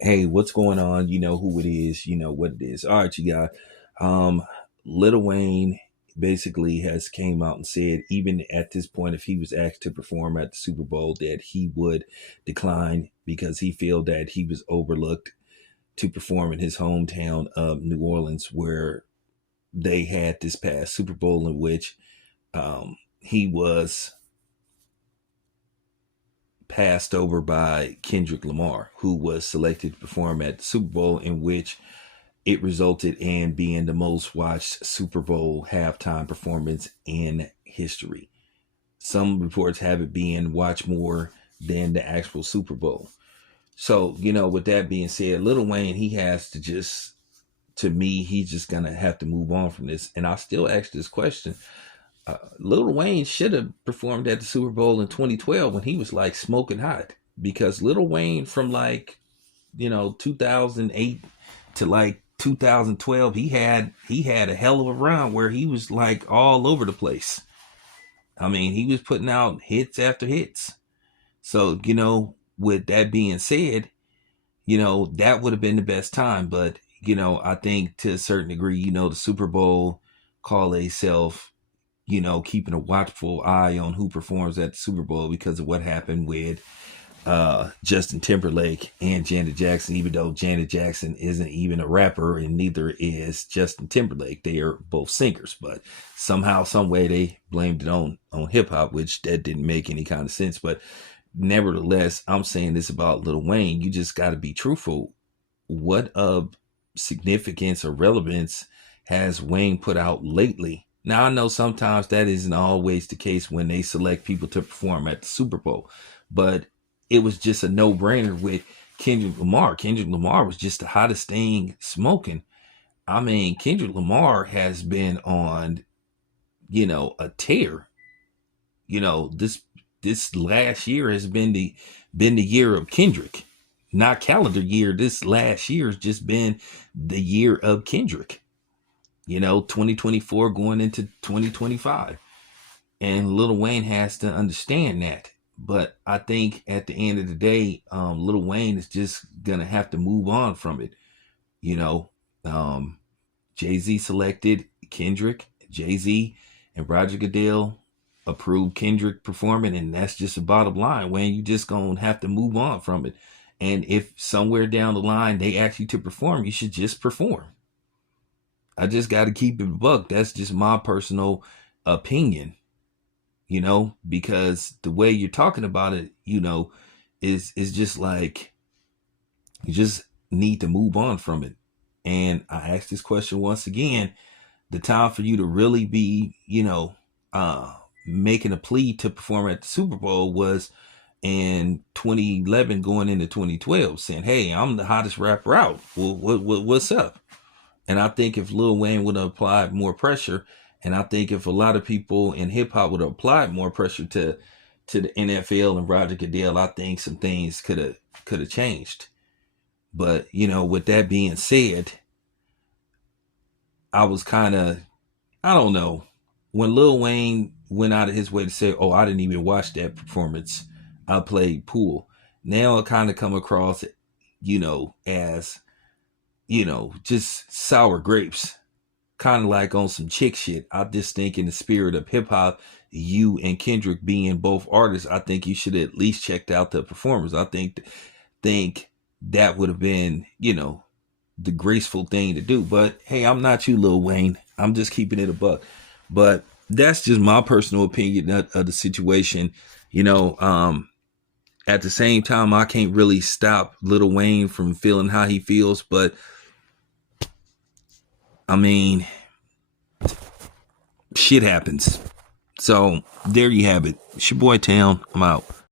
Hey, what's going on? You know who it is, you know what it is. All right, you guys. Um, Lill Wayne basically has came out and said, even at this point, if he was asked to perform at the Super Bowl, that he would decline because he feel that he was overlooked to perform in his hometown of New Orleans, where they had this past Super Bowl in which he was passed over by Kendrick Lamar, who was selected to perform at the Super Bowl, in which it resulted in being the most watched Super Bowl halftime performance in history. Some reports have it being watched more than the actual Super Bowl. So, with that being said, Lil Wayne, he has to just, to me, he's just going to have to move on from this. And I still ask this question. Lil Wayne should have performed at the Super Bowl in 2012 when he was like smoking hot. Because Lil Wayne from 2008 to like 2012, he had a hell of a run where he was like all over the place. I mean, he was putting out hits after hits. So, with that being said, that would have been the best time. But, I think to a certain degree, the Super Bowl call itself, keeping a watchful eye on who performs at the Super Bowl because of what happened with Justin Timberlake and Janet Jackson, even though Janet Jackson isn't even a rapper and neither is Justin Timberlake. They are both singers, but somehow, some way they blamed it on hip hop, which that didn't make any kind of sense. But nevertheless, I'm saying this about Lil Wayne. You just got to be truthful. What of significance or relevance has Wayne put out lately? Now, I know sometimes that isn't always the case when they select people to perform at the Super Bowl, but it was just a no brainer with Kendrick Lamar. Kendrick Lamar was just the hottest thing smoking. I mean, Kendrick Lamar has been on, a tear. This last year has been the year of Kendrick, not calendar year. This last year has just been the year of Kendrick. 2024 going into 2025. And Lil Wayne has to understand that. But I think at the end of the day, Lil Wayne is just gonna have to move on from it. You know, um, Jay Z selected Kendrick. Jay Z and Roger Goodell approved Kendrick performing, and that's just the bottom line. Wayne, you just gonna have to move on from it. And if somewhere down the line they ask you to perform, you should just perform. I just got to keep it a buck. That's just my personal opinion, because the way you're talking about it, is just like you just need to move on from it. And I asked this question once again. The time for you to really be, making a plea to perform at the Super Bowl was in 2011 going into 2012, saying, "Hey, I'm the hottest rapper out. Well, what's up?" And I think if Lil Wayne would have applied more pressure, and I think if a lot of people in hip hop would have applied more pressure to the NFL and Roger Goodell, I think some things could have changed. But with that being said, I was kind of, I don't know, when Lil Wayne went out of his way to say, "Oh, I didn't even watch that performance. I played pool." Now it kind of come across, as just sour grapes, kind of like on some chick shit. I just think in the spirit of hip hop, you and Kendrick being both artists, I think you should at least checked out the performers. I think that would have been, the graceful thing to do. But hey, I'm not you, Lil Wayne. I'm just keeping it a buck. But that's just my personal opinion of the situation. You know, at the same time, I can't really stop Lil Wayne from feeling how he feels, but I mean, shit happens. So there you have it. It's your boy Town. I'm out.